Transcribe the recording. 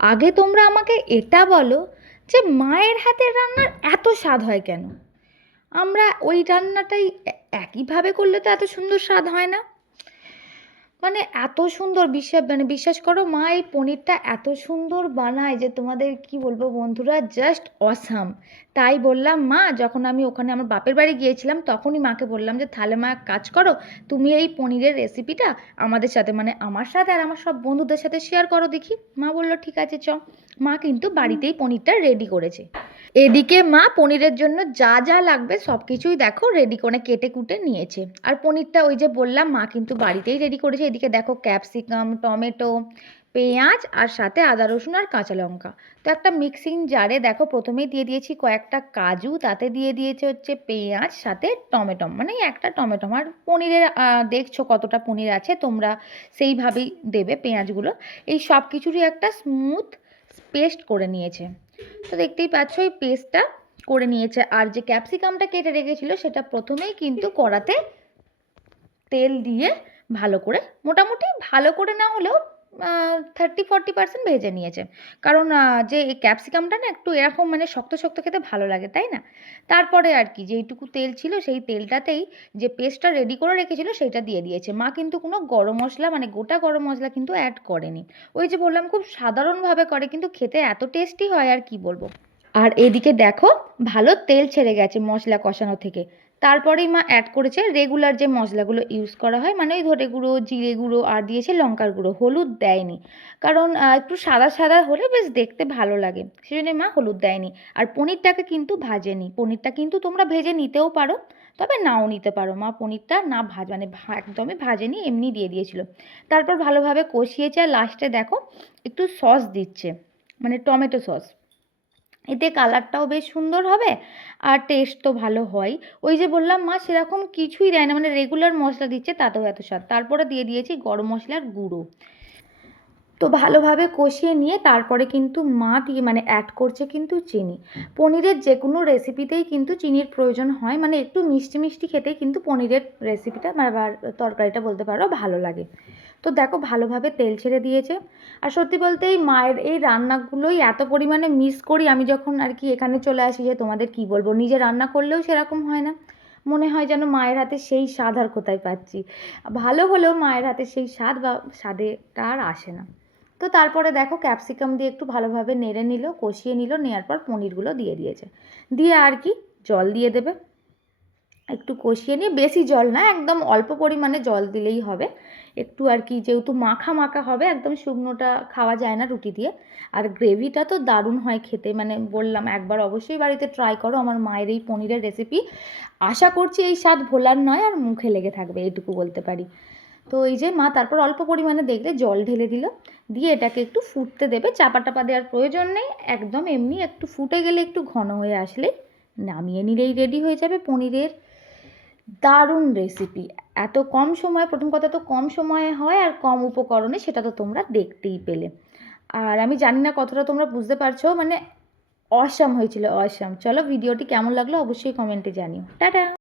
আগে তোমরা আমাকে এটা বলো যে মায়ের হাতের রান্নার এত স্বাদ হয় কেন? আমরা ওই রান্নাটাই একইভাবে করলে তো এত সুন্দর স্বাদ হয় না। মানে এত সুন্দর বিশ্বাস করো, মা এই পনিরটা এত সুন্দর বানায় যে তোমাদের কি বলবো বন্ধুরা, জাস্ট অসাম। তাই বললাম মা, যখন আমি ওখানে আমার বাপের বাড়ি গিয়েছিলাম তখনই মাকে বললাম যে তাহলে মা এক কাজ করো, তুমি এই পনিরের রেসিপিটা আমাদের সাথে মানে আমার সাথে আর আমার সব বন্ধুদের সাথে শেয়ার করো দেখি। মা বললো ঠিক আছে চ। মা কিন্তু বাড়িতেই পনিরটা রেডি করেছে। এদিকে মা পনিরের জন্য যা যা লাগবে সব কিছুই দেখো রেডি করে কেটে কুটে নিয়েছে। আর পনিরটা ওই যে বললাম মা কিন্তু বাড়িতেই রেডি করেছে। এদিকে দেখো ক্যাপসিকাম, টমেটো, পেঁয়াজ আর সাথে আদা রসুন আর কাঁচা লঙ্কা। তো একটা মিক্সিং জারে দেখো প্রথমেই দিয়ে দিয়েছি কয়েকটা কাজু, তাতে দিয়ে দিয়েছে হচ্ছে পেঁয়াজ, সাথে টমেটো, মানে একটা টমেটো। আর পনিরের দেখছো কতটা পনির আছে, তোমরা সেইভাবেই দেবে পেঁয়াজগুলো। এই সব কিছুরই একটা স্মুথ পেস্ট করে নিয়েছে। তো দেখতেই পাচ্ছ এই পেস্টটা করে নিয়েছে। আর যে ক্যাপসিকামটা কেটে রেখেছিল সেটা প্রথমেই কিন্তু কড়াতে তেল দিয়ে ভালো করে, মোটামুটি ভালো করে না হলেও 30-40% ভেজে নিয়েছে। কারণ যে এই ক্যাপসিকামটা না একটু এরকম মানে শক্ত শক্ত খেতে ভালো লাগে, তাই না? তারপরে আর কি যেইটুকু তেল ছিল সেই তেলটাতেই যে পেস্টটা রেডি করে রেখেছিল সেইটা দিয়ে দিয়েছে। মা কিন্তু কোনো গরম মশলা মানে গোটা গরম মশলা কিন্তু অ্যাড করেনি। ওই যে বললাম খুব সাধারণভাবে করে, কিন্তু খেতে এত টেস্টি হয় আর কি বলবো। আর এদিকে দেখো ভালো তেল ছেড়ে গেছে মশলা কষানো থেকে। তারপরেই মা অ্যাড করেছে রেগুলার যে মশলাগুলো ইউজ করা হয়, মানে ওই ধরে গুঁড়ো, জিরে গুঁড়ো, আর দিয়েছে লঙ্কার গুঁড়ো। হলুদ দেয়নি, কারণ একটু সাদা সাদা হলে বেশ দেখতে ভালো লাগে, সেজন্য মা হলুদ দেয়নি। আর পনিরটাকে কিন্তু ভাজেনি, পনিরটা কিন্তু তোমরা ভেজে নিতেও পারো, তবে নাও নিতে পারো। মা পনিরটা না মানে একদমই ভাজেনি, এমনি দিয়ে দিয়েছিল। তারপর ভালোভাবে কষিয়েছে আর লাস্টে দেখো একটু সস দিচ্ছে, মানে টমেটো সস। এতে কালারটাও বেশ সুন্দর হবে আর টেস্ট তো ভালো হয়। ওই যে বললাম মা সেরকম কিছুই দেয় না, মানে রেগুলার মশলা দিচ্ছে তাতেও এত স্বাদ। তারপরে দিয়ে দিয়েছি গরম মশলার গুঁড়ো। তো ভালোভাবে কষিয়ে নিয়ে তারপরে কিন্তু মা দিয়ে মানে অ্যাড করছে কিন্তু চিনি। পনিরের যে কোনো রেসিপিতেই কিন্তু চিনির প্রয়োজন হয়, মানে একটু মিষ্টি মিষ্টি খেতেই কিন্তু পনিরের রেসিপিটা মানে তরকারিটা বলতে পারো ভালো লাগে। তো দেখো ভালোভাবে তেল ছেড়ে দিয়েছে। আর সত্যি বলতে এই মায়ের এই রান্নাগুলোই এত পরিমাণে মিস করি আমি যখন আর কি এখানে চলে আসি, যে তোমাদের কি বলবো, নিজে রান্না করলেও সেরকম হয় না। মনে হয় যেন মায়ের হাতে সেই স্বাদ আর কোথায় পাচ্ছি। ভালো হলেও মায়ের হাতে সেই স্বাদ বা স্বাদেটা আর আসে না। তো তারপরে দেখো ক্যাপসিকাম দিয়ে একটু ভালোভাবে নেড়ে নিল, কষিয়ে নিল, নেওয়ার পর পনিরগুলো দিয়ে দিয়েছে। দিয়ে আর কি জল দিয়ে দেবে, একটু কষিয়ে নিয়ে, বেশি জল না, একদম অল্প পরিমাণে জল দিলেই হবে। একটু আর কি, যেহেতু মাখা মাখা হবে, একদম শুকনোটা খাওয়া যায় না রুটি দিয়ে। আর গ্রেভিটা তো দারুণ হয় খেতে, মানে বললাম একবার অবশ্যই বাড়িতে ট্রাই করো আমার মায়ের এই পনিরের রেসিপি। আশা করছি এই স্বাদ ভোলার নয়, আর মুখে লেগে থাকবে এইটুকু বলতে পারি। তো এই যে মা তারপর অল্প পরিমাণে দেখলে জল ঢেলে দিল, দিয়ে এটাকে একটু ফুটতে দেবে। চাপা টাপা দেওয়ার প্রয়োজন নেই, একদম এমনি একটু ফুটে গেলে, একটু ঘন হয়ে আসলে নামিয়ে নিলেই রেডি হয়ে যাবে পনিরের দারুণ রেসিপি। এত কম সময়ে, প্রথম কথা তো কম সময়ে হয় আর কম উপকরণে, সেটা তো তোমরা দেখতেই পেলে। আর আমি জানি না কতটা তোমরা বুঝতে পারছো, মানে অসাম হয়েছিল, অসাম। চলো ভিডিওটি কেমন লাগলো অবশ্যই কমেন্টে জানিও। টাটা।